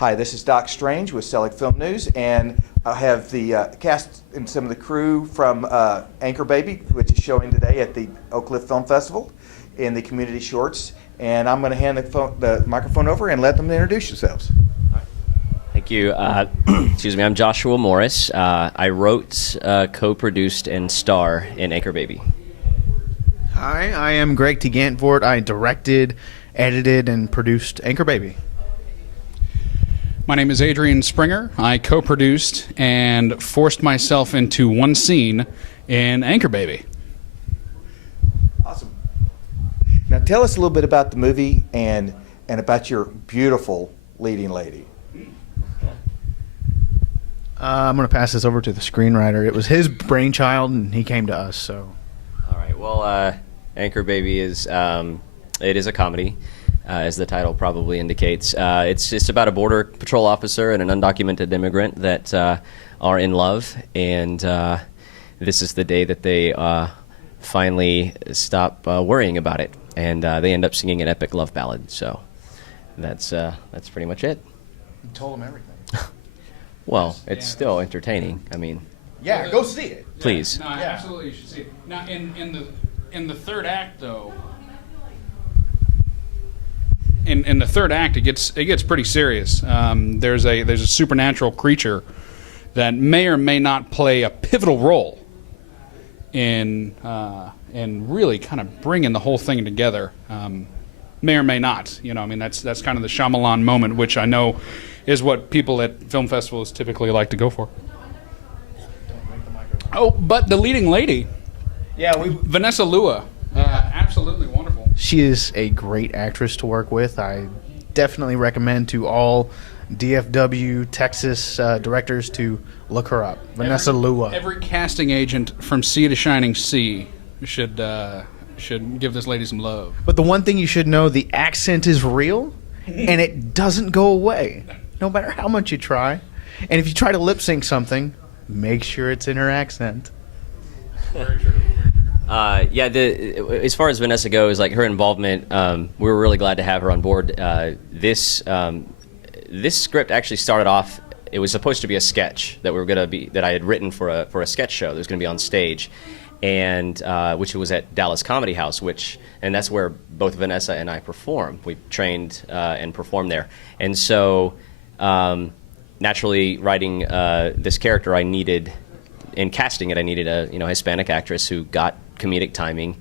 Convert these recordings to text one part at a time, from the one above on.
Hi, this is Doc Strange with Selig Film News, and I have the cast and some of the crew from Anchor Baby, which is showing today at the OCFF Film Festival in the community shorts. And I'm going to hand the microphone over and let them introduce themselves. Thank you. Excuse me, I'm Joshua Morris. I wrote, co-produced, and star in Anchor Baby. Hi, I am Greg TeGantvoort. I directed, edited, and produced Anchor Baby. My name is Adrian Springer. I co-produced and forced myself into one scene in Anchor Baby. Awesome. Now tell us a little bit about the movie and about your beautiful leading lady. I'm going to pass this over to the screenwriter. It was his brainchild, and he came to us. So, all right. Well, Anchor Baby is it is a comedy, as the title probably indicates. It's just about a border patrol officer and an undocumented immigrant that are in love, and this is the day that they finally stop worrying about it, and they end up singing an epic love ballad. So that's pretty much it. you told him everything. Well, it's still entertaining. I mean, Yeah, go see it. please. No, absolutely, you should see it. Now, in the third act, though, in the third act, it gets pretty serious. There's a supernatural creature that may or may not play a pivotal role in really kind of bringing the whole thing together. May or may not. I mean, that's kind of the Shyamalan moment, which I know is what people at film festivals typically like to go for. Oh, but the leading lady, Vanessa Lua, absolutely wonderful. She is a great actress to work with. I definitely recommend to all DFW Texas directors to look her up. Vanessa Lua. Every casting agent from sea to shining sea should give this lady some love. But the one thing you should know, the accent is real, and it doesn't go away, no matter how much you try. And if you try to lip sync something, make sure it's in her accent. Very true. Yeah, as far as Vanessa goes, like her involvement, we were really glad to have her on board. This script actually started off. It was supposed to be a sketch that I had written for a sketch show that was going to be on stage, and which was at Dallas Comedy House, and that's where both Vanessa and I perform. We trained and performed there, and so naturally, writing this character, I needed a Hispanic actress who got comedic timing,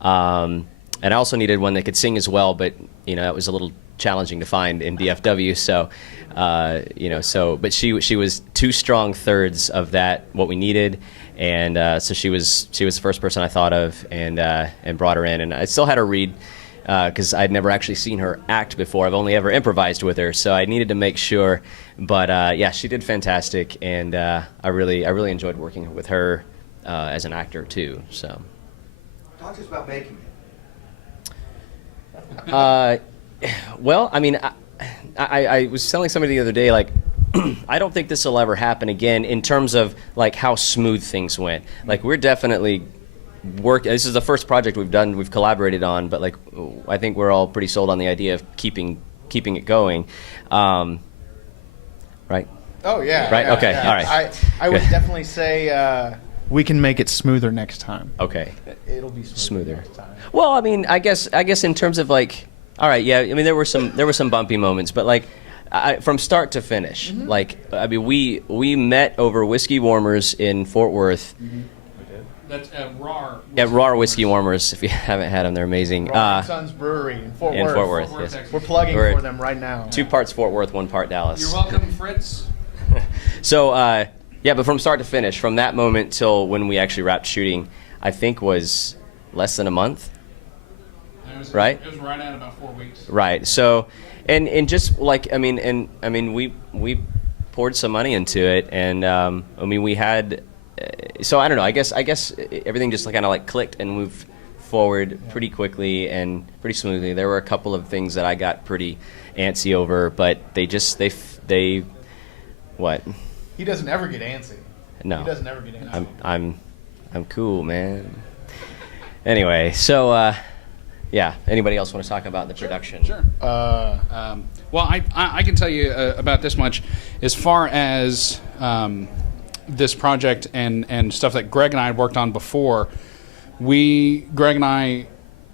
and I also needed one that could sing as well. But that was a little challenging to find in DFW. So, but she was two strong thirds of that what we needed, and so she was the first person I thought of, and brought her in, and I still had her read. Because I'd never actually seen her act before. I've only ever improvised with her, so I needed to make sure. But yeah, she did fantastic, and I really enjoyed working with her as an actor too. So, Talk to us about making it. Well, I mean, I was telling somebody the other day, like, I don't think this will ever happen again in terms of like how smooth things went. Like, we're definitely. This is the first project we've collaborated on, but like I think we're all pretty sold on the idea of keeping it going, right? Oh yeah. Right. Yeah, okay. yeah. All right. I would definitely say we can make it smoother next time. Okay. It'll be smoother next time. Well, I mean, I guess in terms of like, all right, yeah. I mean, there were some bumpy moments, but like from start to finish, like I mean, we met over whiskey warmers in Fort Worth. That's at RAR. At RAR Whiskey Warmers, if you haven't had them, they're amazing. RAR Sons Brewery in Fort Worth. Fort Worth, yes. Texas. We're plugging for them right now. 2 parts Fort Worth, 1 part Dallas. You're welcome, Fritz. So, yeah, but from start to finish, from that moment till when we actually wrapped shooting, I think was less than a month. Right? It was right at about 4 weeks. Right. So, and just like, I mean, we poured some money into it, and I mean, we had. So I don't know. I guess everything just kind of like clicked and moved forward pretty quickly and pretty smoothly. There were a couple of things that I got pretty antsy over, but they what? He doesn't ever get antsy. No. He doesn't ever get antsy. I'm cool, man. Anyway, so yeah, anybody else want to talk about the production? Sure. Well, I can tell you about this much. As far as this project and stuff that Greg and I had worked on before, Greg and I,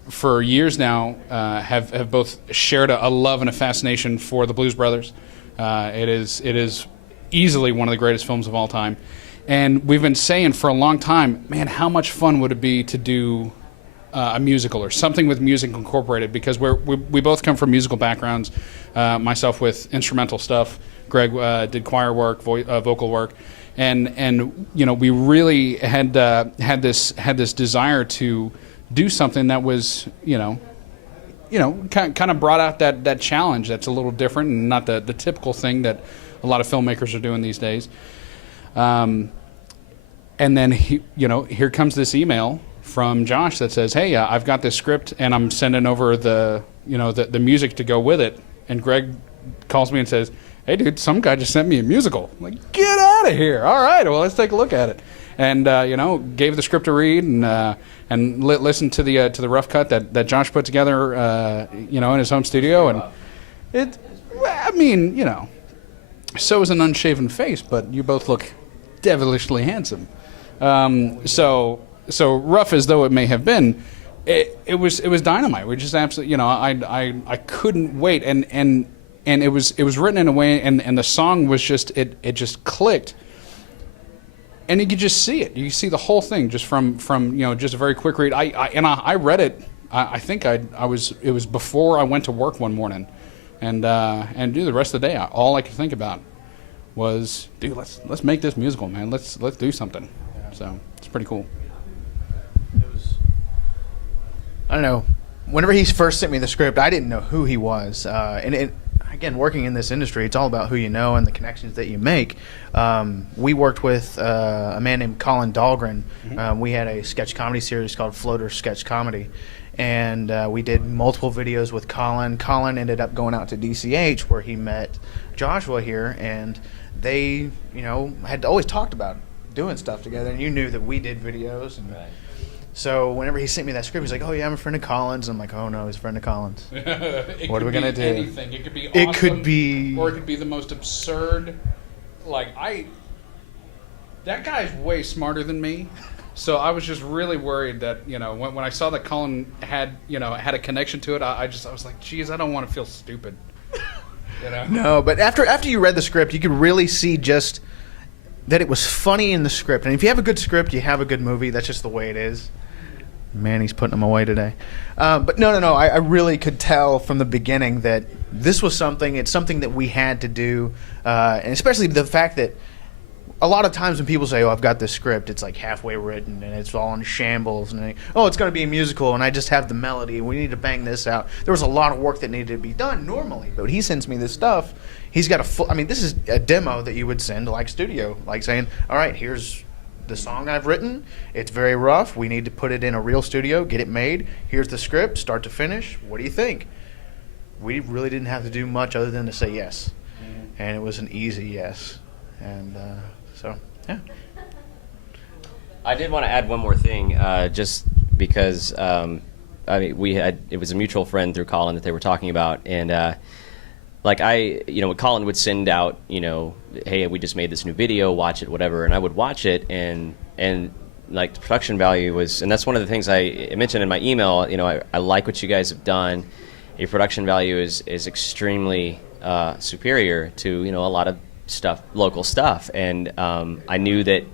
for years now, have both shared a love and a fascination for the Blues Brothers. It is easily one of the greatest films of all time. And we've been saying for a long time, man, how much fun would it be to do a musical or something with music incorporated, because we both come from musical backgrounds. Myself with instrumental stuff, Greg did choir work, vocal work, and you know, we really had this desire to do something that was you know kind of brought out that challenge that's a little different and not the typical thing that a lot of filmmakers are doing these days. And then here comes this email from Josh that says, "Hey, I've got this script and I'm sending over the music to go with it." And Greg calls me and says, "Hey, dude, some guy just sent me a musical." I'm like, get out of here! All right, well, let's take a look at it. And gave the script a read and listened to the rough cut that Josh put together, in his home studio. And so is an unshaven face, but you both look devilishly handsome. So rough as though it may have been, it was dynamite. We just absolutely, I couldn't wait, and it was written in a way, and the song was just it just clicked, and you could just see it. You see the whole thing just from just a very quick read. I read it. I think it was before I went to work one morning, and the rest of the day, all I could think about was, dude, let's make this musical, man. Let's do something. So it's pretty cool. I don't know. Whenever he first sent me the script, I didn't know who he was. Again, working in this industry, it's all about who you know and the connections that you make. We worked with a man named Colin Dahlgren. Mm-hmm. We had a sketch comedy series called Floater Sketch Comedy. And we did multiple videos with Colin. Colin ended up going out to DCH where he met Joshua here. And they, had always talked about doing stuff together. And you knew that we did videos. And Right. So whenever he sent me that script, he's like, "Oh yeah, I'm a friend of Colin's." I'm like, "Oh no, he's a friend of Colin's." What are we gonna do? Anything. It could be It awesome, could be, or it could be the most absurd. That guy's way smarter than me, so I was just really worried that when I saw that Colin had a connection to it, I was like, "Geez, I don't want to feel stupid." No, but after you read the script, you could really see just that it was funny in the script. And if you have a good script, you have a good movie. That's just the way it is. Man, he's putting them away today. But no. I really could tell from the beginning that this was something. It's something that we had to do, and especially the fact that a lot of times when people say, "Oh, I've got this script," it's like halfway written and it's all in shambles, and it's going to be a musical, and I just have the melody. We need to bang this out. There was a lot of work that needed to be done normally, but he sends me this stuff. He's got a full. I mean, this is a demo that you would send to studio, saying, "All right, here's the song I've written. It's very rough. We need to put it in a real studio, get it made. Here's the script, start to finish. What do you think?" We really didn't have to do much other than to say yes, and it was an easy yes. And so, yeah. I did want to add one more thing, just because it was a mutual friend through Colin that they were talking about, and when Colin would send out, "Hey, we just made this new video, watch it, whatever," and I would watch it, and the production value was, and that's one of the things I mentioned in my email. I like what you guys have done. Your production value is extremely superior to a lot of stuff, local stuff, and I knew that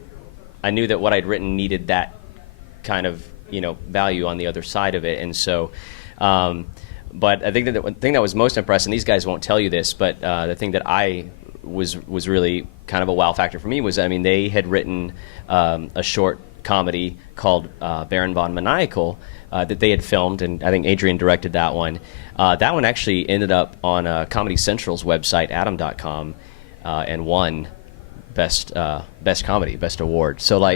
what I'd written needed that kind of value on the other side of it, and so. But I think that the thing that was most impressive, and these guys won't tell you this, but the thing that I was really kind of a wow factor for me was, they had written a short comedy called Baron von Maniacal that they had filmed, and I think Adrian directed that one. That one actually ended up on Comedy Central's website, adam.com, and won best comedy, best award. So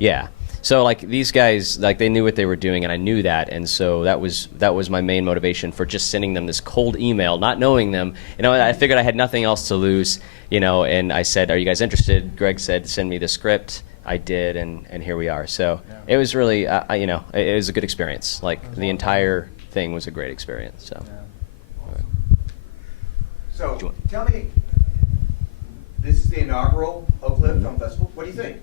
yeah. So these guys, they knew what they were doing, and I knew that, and so that was my main motivation for just sending them this cold email, not knowing them. I figured I had nothing else to lose, and I said, "Are you guys interested?" Greg said, "Send me the script." I did, and here we are. So it was really, it was a good experience. The entire thing was a great experience. So. So tell me, this is the inaugural Oak Cliff Film Festival. What do you think?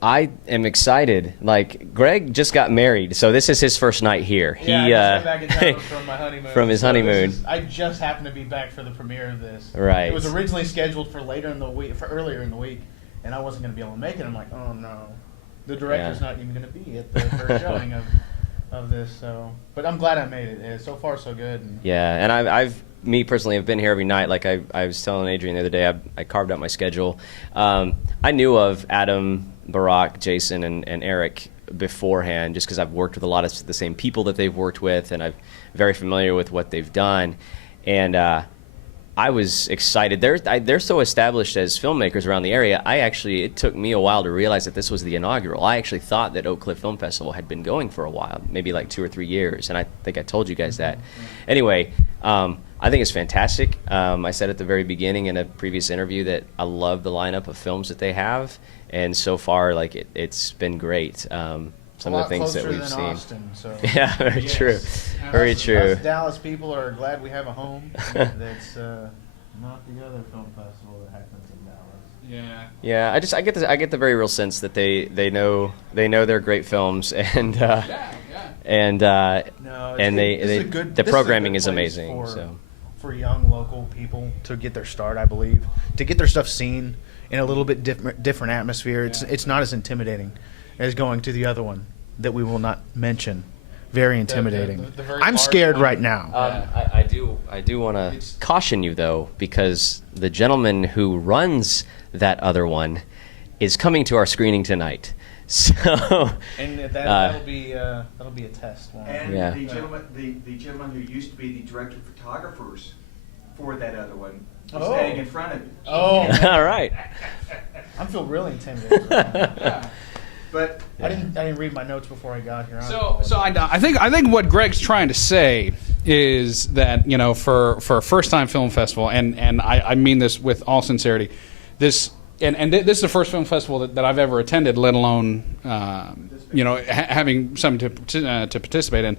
I am excited. Like, Greg just got married, so this is his first night here. Yeah, I just got back in town from my honeymoon. From his honeymoon. I just happened to be back for the premiere of this. Right. It was originally scheduled for later in the week, for earlier in the week, and I wasn't going to be able to make it. I'm like, oh no, the director's not even going to be at the first showing of this. So, but I'm glad I made it. So far, so good. And Yeah, and me personally have been here every night. Like I was telling Adrian the other day, I carved out my schedule. I knew of Adam, Barack, Jason, and Eric beforehand, just because I've worked with a lot of the same people that they've worked with, and I'm very familiar with what they've done. And I was excited. They're so established as filmmakers around the area. It took me a while to realize that this was the inaugural. I actually thought that Oak Cliff Film Festival had been going for a while, maybe like 2 or 3 years, and I think I told you guys that. Anyway, I think it's fantastic. I said at the very beginning in a previous interview that I love the lineup of films that they have, and so far, like it's been great. Some of the things that we've seen. Austin, so. Yeah, very true. Very true. Us Dallas people are glad we have a home. That's not the other film festival that happens in Dallas. Yeah. I get the very real sense that they know they're great films, and the programming is amazing. For young local people to get their start, I believe, to get their stuff seen in a little bit different atmosphere. It's not as intimidating as going to the other one that we will not mention. Very intimidating. The very I'm large scared one. right now. I do want to caution you though, because the gentleman who runs that other one is coming to our screening tonight. So And that'll be a test. And Yeah. the gentleman who used to be the director of photographers for that other one is Oh. standing in front of you. Oh, all right. I feel really intimidated. Right But I didn't read my notes before I got here. So I think what Greg's trying to say is that, for a first time film festival, and I mean this with all sincerity, this is the first film festival that I've ever attended, let alone having something to participate in.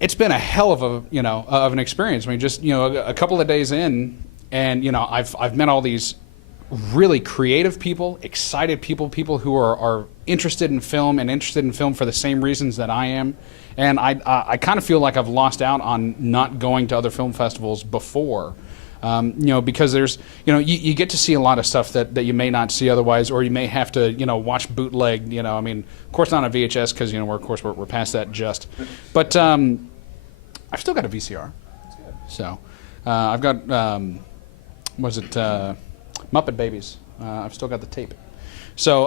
It's been a hell of of an experience. I mean, just a couple of days in, and I've met all these really creative people, excited people who are interested in film and interested in film for the same reasons that I am. And I kind of feel like I've lost out on not going to other film festivals before. Because there's, you get to see a lot of stuff that you may not see otherwise, or you may have to, watch bootleg, I mean, of course not on VHS because, we're past that just. But I've still got a VCR. So I've got, Muppet Babies. I've still got the tape. So,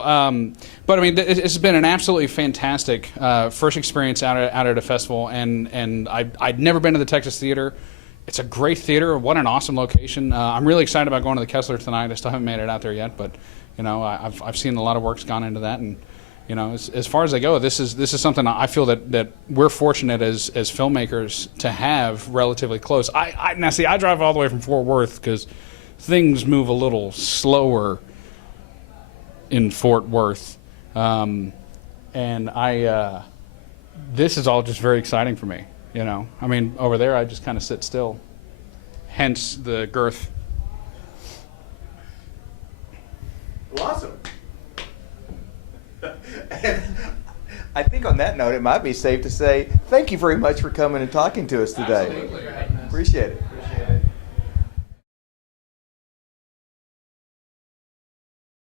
but I mean, it's been an absolutely fantastic first experience out at a festival, and I'd never been to the Texas Theater. It's a great theater. What an awesome location. I'm really excited about going to the Kessler tonight. I still haven't made it out there yet, but I've seen a lot of work's gone into that, and as far as I go, this is something I feel that we're fortunate as filmmakers to have relatively close. Now see, I drive all the way from Fort Worth because things move a little slower in Fort Worth, and this is all just very exciting for me. I mean, over there I just kind of sit still, hence the girth. awesome. I think on that note, it might be safe to say thank you very much for coming and talking to us today. Absolutely. Appreciate it.